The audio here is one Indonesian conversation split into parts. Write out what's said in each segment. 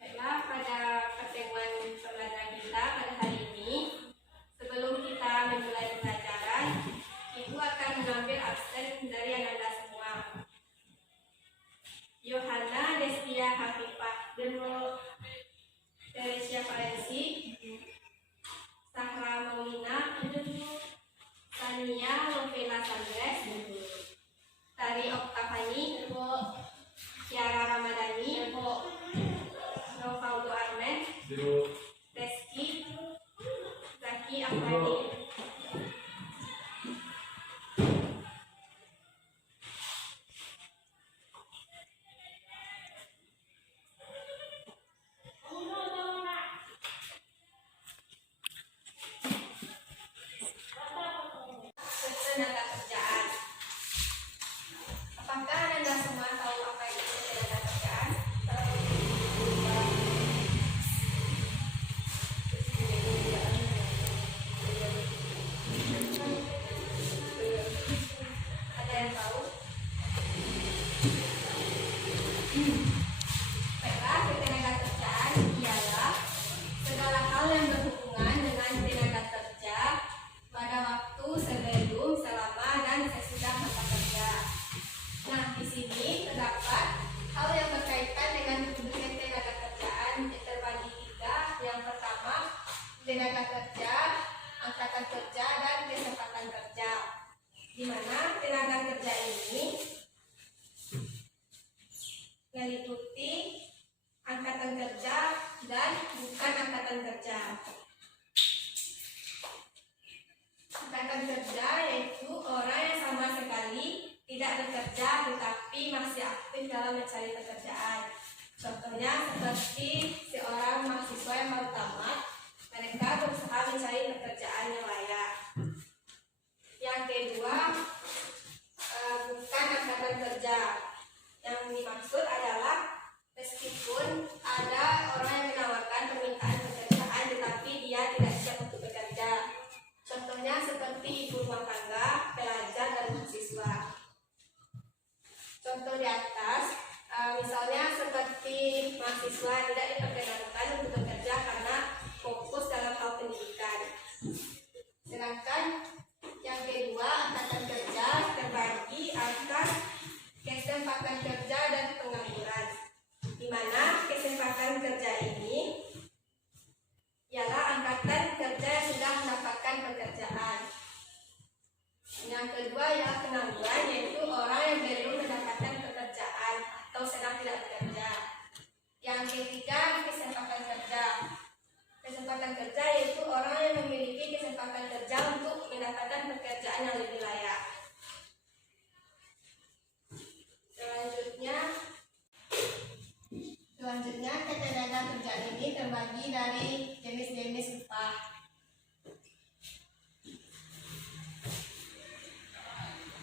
Baiklah, pada pertemuan pembelajaran kita pada hari ini, sebelum kita memulai pelajaran, Ibu akan mengambil absen dari Anda semua. Yohana Destia Hafifah Deno Teresia Valensi, Sahra Maulina Sania Lovela Sandres, Tari Oktavani, Tiara Ramadhani, Novaldo Armen, Reski, Zaki Afrani. Tenaga kerjaan. Apakah Anda semua tahu apa itu tenaga kerjaan? Ada yang tahu? Baiklah, tenaga kerjaan ialah segala hal yang berhubungan dengan tenaga kerja pada waktu sebelum, selama, dan sesudah masa kerja. Nah, di sini terdapat hal yang berkaitan dengan kedudukan tenaga kerjaan yang terbagi tiga. Yang pertama, tenaga kerja, angkatan kerja, dan kesempatan kerja. Di mana tenaga kerja ini meliputi angkatan kerja dan bukan angkatan kerja. Angkatan kerja yaitu orang yang sama sekali tidak bekerja tetapi masih aktif dalam mencari pekerjaan. Contohnya seperti seorang mahasiswa yang baru tamat, mereka berusaha mencari pekerjaan yang layak. Yang kedua, bukan angkatan kerja. Yang dimaksud adalah meskipun ada orang yang menawarkan permintaan pekerjaan tetapi dia tidak siap untuk bekerja. Contohnya seperti ibu rumah tangga, pelajar, dan mahasiswa. Contoh di atas, misalnya seperti mahasiswa tidak diperkenankan untuk bekerja karena fokus dalam hal pendidikan. Sedangkan yang kedua, angkatan kerja terbagi atas kesempatan kerja dan pengangguran. Di mana kesempatan kerja ini ialah angkatan kerja yang sudah mendapatkan pekerjaan. Yang kedua ialah pengangguran, yaitu orang yang belum mendapatkan pekerjaan atau sedang tidak bekerja. Yang ketiga, kesempatan kerja. Kesempatan kerja yaitu orang yang memiliki kesempatan kerja untuk mendapatkan pekerjaan yang lebih layak. Selanjutnya ketenaga kerjaan ini terbagi dari jenis-jenis upah.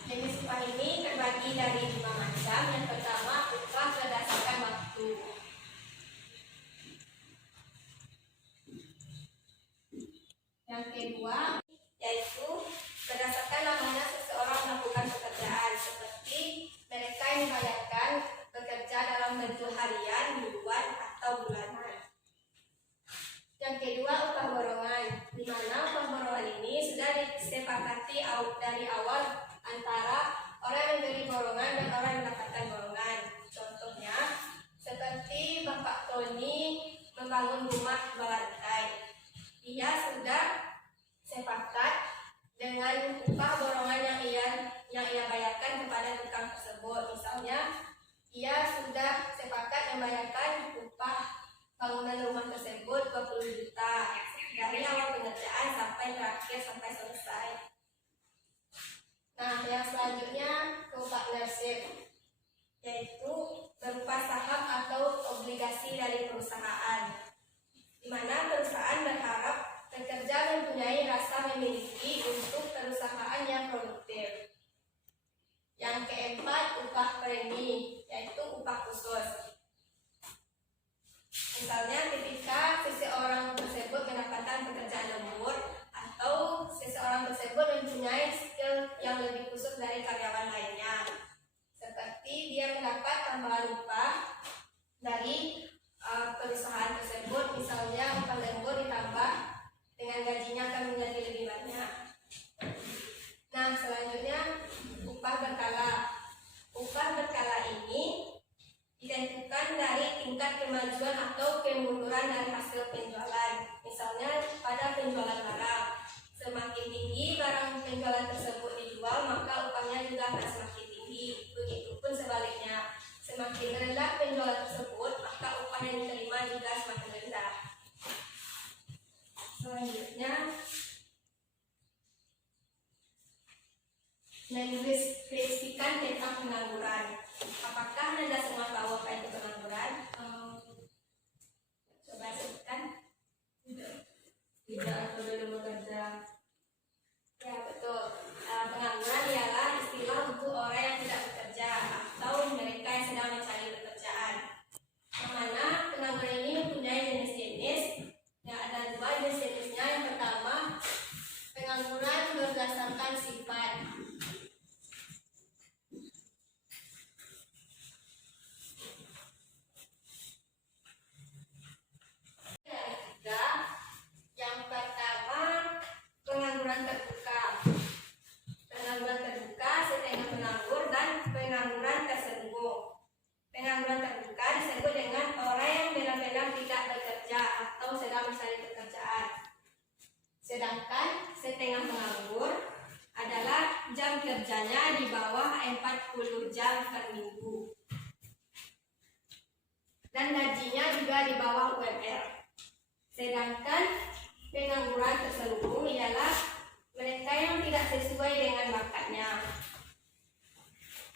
Jenis upah ini terbagi dari 5 macam. Yang pertama, upah berdasarkan waktu. Yang kedua, yaitu berdasarkan lamanya seseorang melakukan pekerjaan, seperti mereka yang dibayarkan bekerja dalam bentuk harian, mingguan, atau bulanan. Yang kedua, upah borongan, di mana upah borongan ini sudah disepakati dari awal antara orang yang memberi borongan dan orang yang mendapatkan borongan. Contohnya, seperti Bapak Tony membangun rumah 2 lantai. Ia sudah sepakat dengan upah borongan yang ia bayarkan kepada tukang tersebut. Misalnya, ia sudah sepakat membayarkan upah bangunan rumah tersebut 20 juta dari awal pengerjaan sampai terakhir sampai selesai. Nah, yang selanjutnya co-partnership, yaitu berupa saham atau obligasi dari perusahaan, di mana perusahaan berharap pekerja mempunyai rasa memiliki untuk perusahaan yang produktif. Yang keempat, upah premi, yaitu upah khusus. Misalnya ketika seseorang tersebut mendapatkan pekerjaan lembur atau seseorang tersebut mempunyai skill yang lebih khusus dari karyawan lainnya, seperti dia mendapat tambahan upah tingkat kemajuan atau kemunduran dari hasil penjualan. Misalnya pada penjualan barang, semakin tinggi barang penjualan tersebut dijual, maka upahnya juga akan semakin tinggi. Begitupun sebaliknya, semakin rendah penjualan tersebut, maka upah yang diterima juga semakin rendah. Selanjutnya, mendeskripsikan tentang pengangguran. Apakah Anda semua tahu apa itu pengangguran? Coba sebutkan. Tidak atau belum bekerja. Ya, betul. Pengangguran ialah istilah untuk orang yang tidak bekerja atau mereka yang sedang mencari pekerjaan. Yang mana pengangguran ini mempunyai jenis-jenis. Ya, ada dua jenis-jenisnya. Yang pertama, pengangguran berdasarkan sifat. Yang pertama, pengangguran terbuka. Pengangguran terbuka setengah penganggur dan pengangguran tersembunyi. Pengangguran terbuka disebut dengan orang yang benar-benar tidak bekerja atau sedang mencari pekerjaan. Sedangkan setengah penganggur adalah jam kerjanya di bawah 40 jam per minggu. Dan gajinya juga di bawah UMR. Sedangkan pengangguran terselubung ialah mereka yang tidak sesuai dengan bakatnya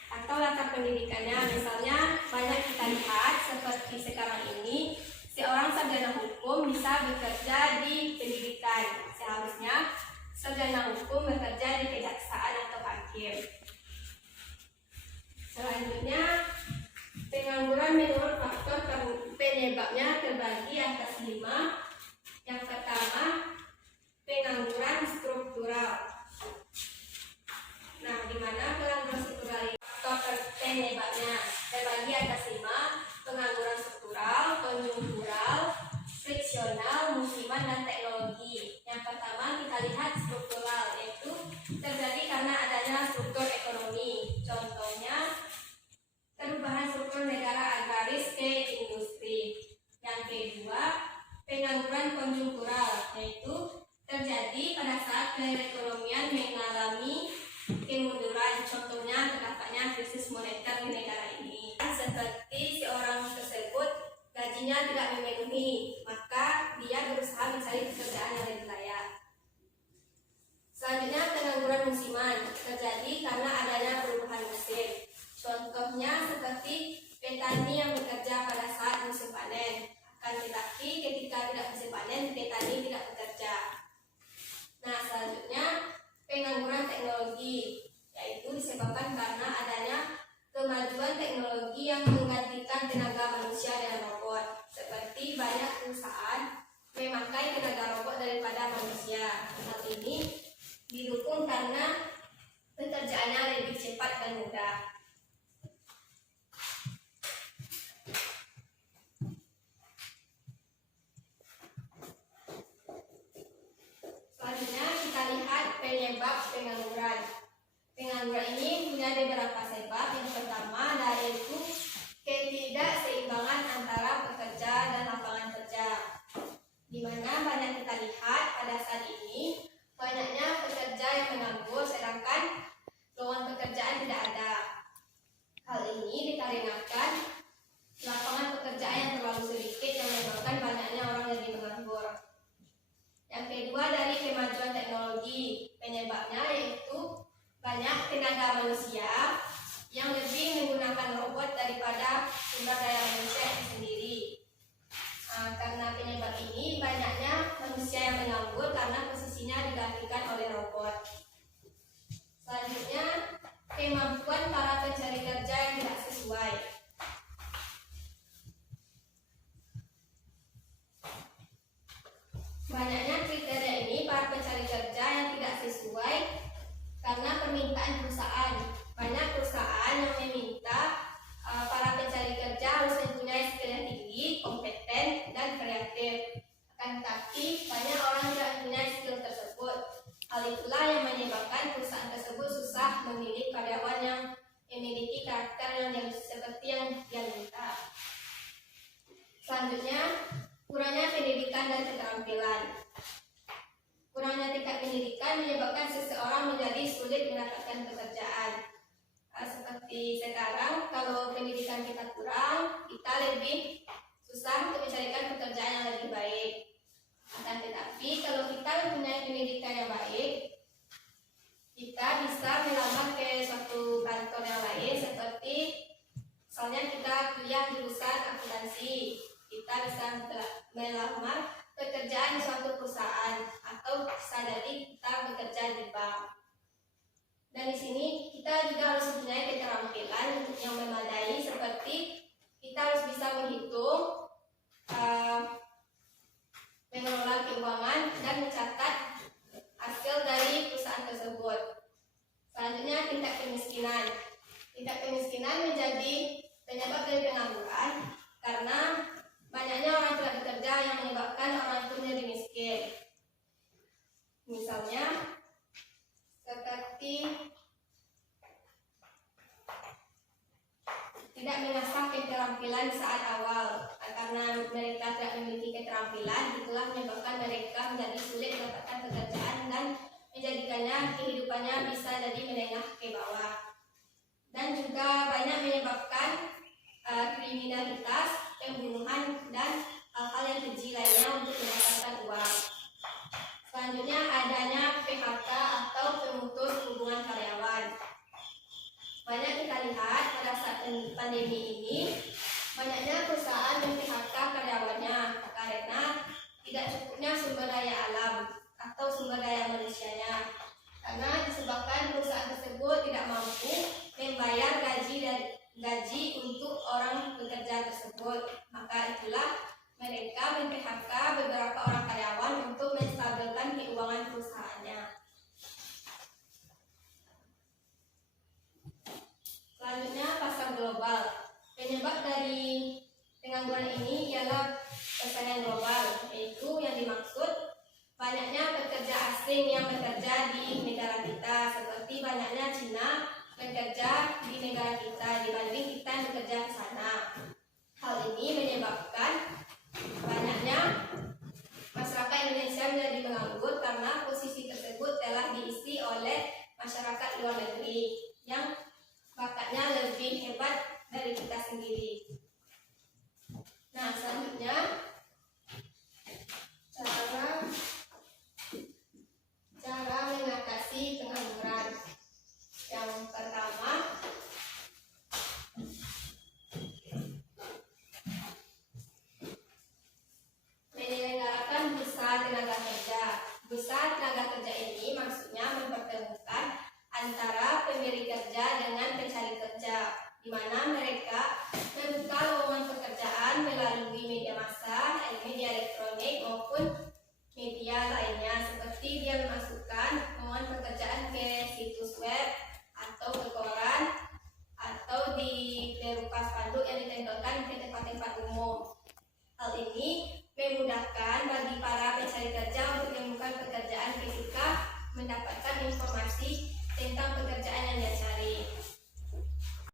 atau latar pendidikannya. Misalnya banyak kita lihat seperti sekarang ini, seorang sarjana hukum bisa bekerja di pendidikan. Seharusnya sarjana hukum bekerja di kejaksaan atau hakim. Selanjutnya, pengangguran menurut faktor penyebabnya terbagi atas 5. Yang pertama, pengangguran struktural. Nah, di mana pengangguran struktural ini faktor penyebabnya terbagi atas 5: pengangguran struktural, konjunktural, friksional, musiman, dan teknologi. Yang pertama kita lihat struktural, yaitu terjadi karena adanya struktur ekonomi. Contohnya, perubahan struktur negara agraris ke industri. Yang kedua, pengangguran konjunktural, yaitu terjadi pada saat perekonomian mengalami kemunduran. Contohnya terdapatnya krisis moneter di negara ini. Seperti seorang tersebut gajinya tidak memenuhi, maka dia berusaha mencari pekerjaan yang lebih layak. Selanjutnya, pengangguran musiman terjadi karena adanya perubahan musim. Contohnya seperti petani yang bekerja pada saat musim panen, akan tetapi ketika tidak musim panen, petani tidak bekerja. Nah, selanjutnya pengangguran teknologi, yaitu disebabkan karena adanya kemajuan teknologi yang menggantikan tenaga manusia dengan robot. Seperti banyak perusahaan memakai tenaga robot daripada manusia. Hal ini didukung karena pekerjaannya lebih cepat dan mudah. Selanjutnya kita lihat penyebab pengangguran. Pengangguran ini punya beberapa sebab. Yang pertama, yaitu ketidakseimbangan antara pekerja dan lapangan kerja, di mana banyak kita lihat pada saat ini banyaknya pekerja yang menganggur sedangkan lowongan pekerjaan tidak ada. akuntansi, kita bisa melamar pekerjaan di suatu perusahaan, atau bisa jadi kita bekerja di bank. Dan di sini kita juga harus mempunyai keterampilan yang memadai, seperti kita harus bisa menghitung, mengelola keuangan, dan mencatat hasil dari perusahaan tersebut. Selanjutnya, tingkat kemiskinan. Tingkat kemiskinan menjadi penyebab dari pengangguran karena banyaknya orang tidak bekerja yang menyebabkan orang itu menjadi miskin. Misalnya seperti tidak mengasah keterampilan saat awal, karena mereka tidak memiliki keterampilan, itulah menyebabkan mereka menjadi sulit mendapatkan pekerjaan dan menjadikannya kehidupannya bisa jadi menengah ke bawah. Dan juga banyak menyebabkan kriminalitas, pembunuhan, dan hal-hal yang keji lainnya untuk mendapatkan uang. Selanjutnya, adanya PHK atau pemutus hubungan karyawan. Banyak kita lihat pada saat pandemi ini, banyaknya perusahaan men-PHK karyawannya karena tidak cukupnya sumber daya alam atau sumber daya manusianya, karena disebabkan perusahaan tersebut tidak mampu membayar gaji untuk orang pekerja tersebut. Maka itulah mereka men-PHK beberapa orang karyawan untuk menstabilkan keuangan perusahaannya. Selanjutnya, pasar global. Penyebab dari pengangguran ini ialah persaingan global, yaitu yang dimaksud banyaknya pekerja asing yang bekerja di negara kita, seperti banyaknya Cina bekerja di negara kita dibanding kita yang bekerja di sana. Hal ini menyebabkan banyaknya masyarakat Indonesia menjadi menganggur karena posisi tersebut telah diisi oleh masyarakat luar negeri yang bakatnya lebih hebat dari kita sendiri. Nah, selanjutnya cara mengatasi pengangguran. Yang pertama, menyelenggarakan bursa tenaga kerja. Bursa tenaga kerja ini maksudnya mempertemukan antara pemberi kerja dengan pencari kerja, di mana mereka membuka lowongan pekerjaan melalui media massa, media elektronik maupun media lainnya, seperti dia memasukkan lowongan pekerjaan ke situs web atau ke koran atau berupa spanduk yang ditempelkan ke tempat-tempat umum. Hal ini memudahkan bagi para pencari kerja untuk menemukan pekerjaan ketika mendapatkan informasi tentang pekerjaan yang dia cari.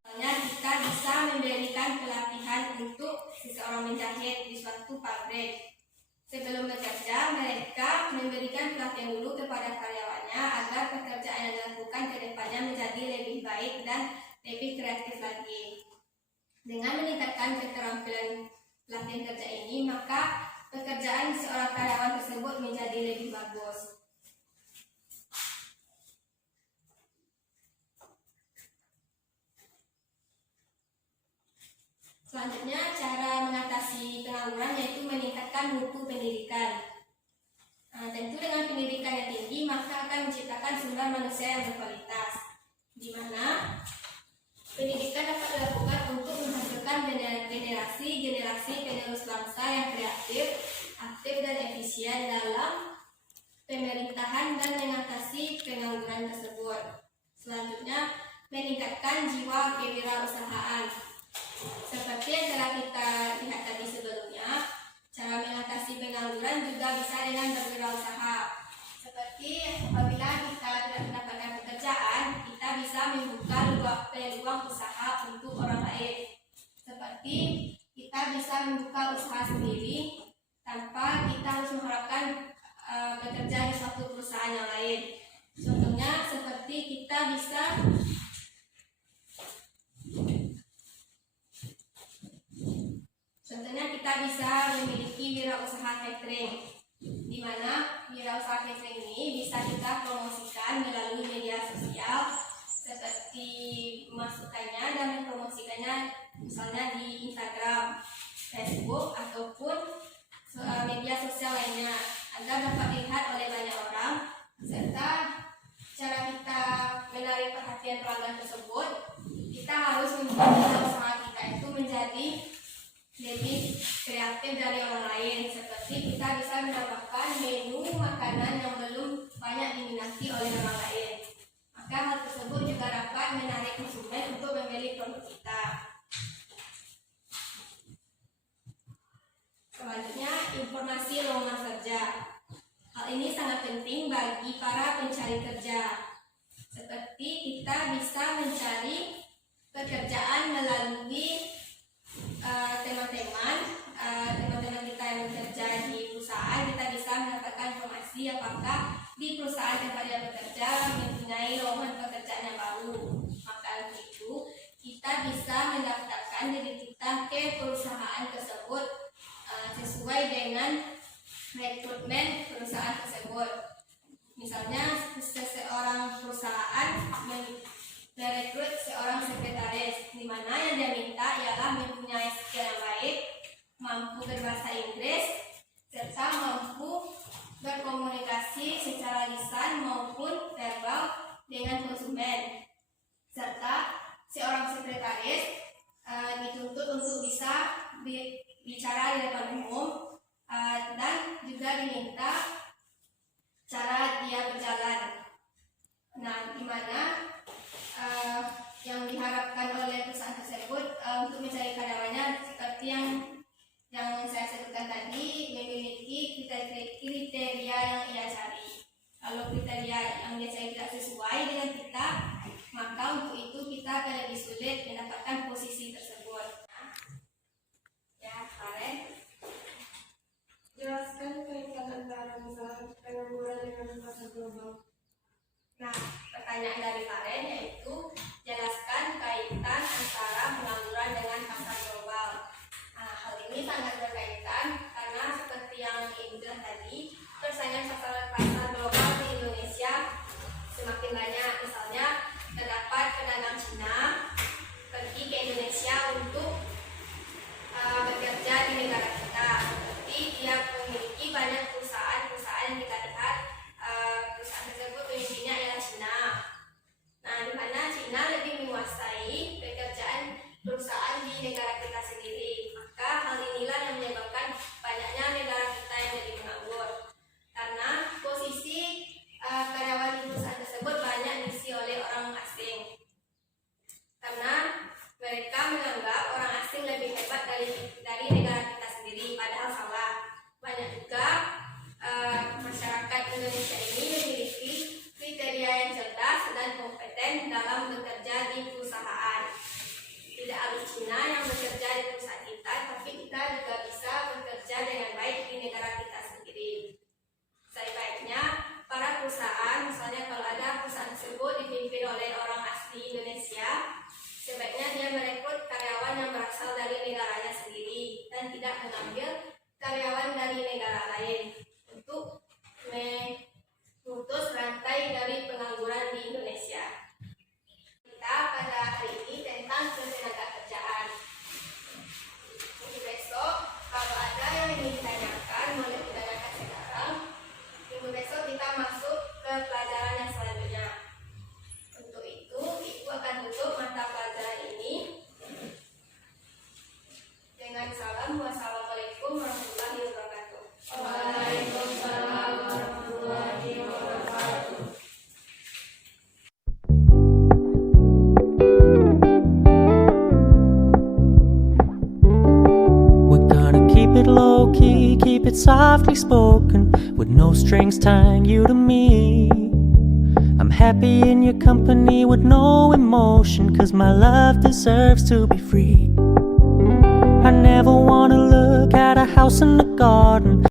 Misalnya, kita bisa memberikan pelatihan untuk seseorang menjahit di suatu pabrik. Sebelum bekerja, mereka memberikan pelatihan dulu kepada karyawannya agar pekerjaan yang dilakukan ke depannya menjadi lebih baik dan lebih kreatif lagi. Dengan meningkatkan keterampilan pelatihan kerja ini, maka pekerjaan seorang karyawan tersebut menjadi lebih bagus. Selanjutnya, cara mengatasi pengangguran yaitu meningkatkan mutu pendidikan. Tentu dengan pendidikan yang tinggi, maka akan menciptakan sumber manusia yang berkualitas, di mana pendidikan dapat dilakukan untuk menghasilkan generasi penerus bangsa yang kreatif, aktif, dan efisien dalam pemerintahan dan mengatasi pengangguran tersebut. Selanjutnya, meningkatkan jiwa kewirausahaan. Seperti yang telah kita lihat tadi sebelumnya, cara mengatasi pengangguran juga bisa dengan berwirausaha. Seperti apabila kita tidak mendapatkan pekerjaan, kita bisa membuka peluang usaha untuk orang lain. Seperti kita bisa membuka usaha sendiri tanpa kita harus mengharapkan bekerja di suatu perusahaan yang lain. Contohnya seperti kita bisa memiliki wirausaha catering, di mana wirausaha catering ini bisa kita promosikan melalui media sosial, seperti memasukkannya dan mempromosikannya misalnya di Instagram. Facebook ataupun media sosial lainnya agar dapat dilihat oleh banyak orang, serta cara kita menarik perhatian pelanggan tersebut, kita harus membuat usaha kita itu menjadi lebih kreatif dari orang lain, seperti kita bisa menambahkan menu makanan yang belum banyak diminati oleh orang lain. Maka hal tersebut juga dapat menarik konsumen untuk membeli produk kita. Selanjutnya, informasi lowongan kerja. Hal ini sangat penting bagi para pencari kerja. Seperti kita bisa mencari pekerjaan melalui teman-teman kita yang bekerja di perusahaan. Kita bisa mendapatkan informasi apakah di perusahaan tempat dia bekerja mempunyai lowongan pekerjaan yang baru. Maka itu kita bisa mendaftarkan diri kita ke perusahaan tersebut sesuai dengan rekrutmen perusahaan tersebut. Misalnya seseorang perusahaan merekrut seorang sekretaris, di mana yang dia minta ialah mempunyai skill yang baik, mampu berbahasa Inggris, serta mampu berkomunikasi secara lisan maupun verbal dengan konsumen. Serta seorang sekretaris dituntut untuk bisa bicara di depan umum dan juga diminta cara dia berjalan. Nah, di mana yang diharapkan oleh perusahaan tersebut untuk mencari karyawannya seperti yang saya sebutkan tadi, memiliki kriteria yang ia cari. Kalau kriteria yang dia cari tidak sesuai dengan kita, maka untuk itu kita akan lebih sulit mendapatkan posisi tersebut. Ya, Karen. Jelaskan kaitan antara pengangguran dengan pasar global. Nah, pertanyaan dari Karen yaitu jelaskan kaitan antara pengangguran dengan pasar global. Nah, hal ini sangat berkaitan karena seperti yang Ibu bilang tadi, persaingan pasar global di Indonesia semakin banyak. Misalnya terdapat pedagang Cina pergi ke Indonesia untuk bekerja di negara kita. Seperti dia memiliki banyak perusahaan yang kita lihat perusahaan tersebut pemimpinnya ialah Cina. Nah, di mana Cina lebih menguasai pekerjaan perusahaan di negara kita sendiri. Maka hal inilah yang menyebabkan banyaknya negara kita yang jadi menganggur. Karena posisi karyawan di perusahaan tersebut banyak diisi oleh orang asing. Karena mereka menganggap orang asing lebih hebat dari negara kita sendiri, padahal salah. Banyak juga masyarakat Indonesia ini memiliki kriteria yang cerdas dan kompeten dalam bekerja di perusahaan. Tidak harus Cina yang bekerja di perusahaan kita, tapi kita juga bisa bekerja dengan baik di negara kita sendiri. Sebaiknya para perusahaan, misalnya kalau ada perusahaan tersebut dipimpin oleh orang asli Indonesia, sebaiknya dia merekrut karyawan yang berasal dari negaranya sendiri dan tidak mengambil karyawan dari negara lain untuk memutus rantai dari pengangguran di Indonesia. Kita pada hari ini tentang ketenaga kerjaan. Minggu besok kalau ada yang ingin ditanyakan boleh ditanyakan sekarang. Minggu besok kita masuk ke pelajaran yang selanjutnya. Untuk itu, Ibu akan tutup mata pelajaran ini dengan salam. Wassalamualaikum warahmatullahi wabarakatuh. Waalaikumsalam warahmatullahi wabarakatuh. We're gonna keep it low key, keep it softly spoken, with no strings tying you to me. I'm happy in your company with no emotion, 'cause my love deserves to be free. I never wanna look at a house in the garden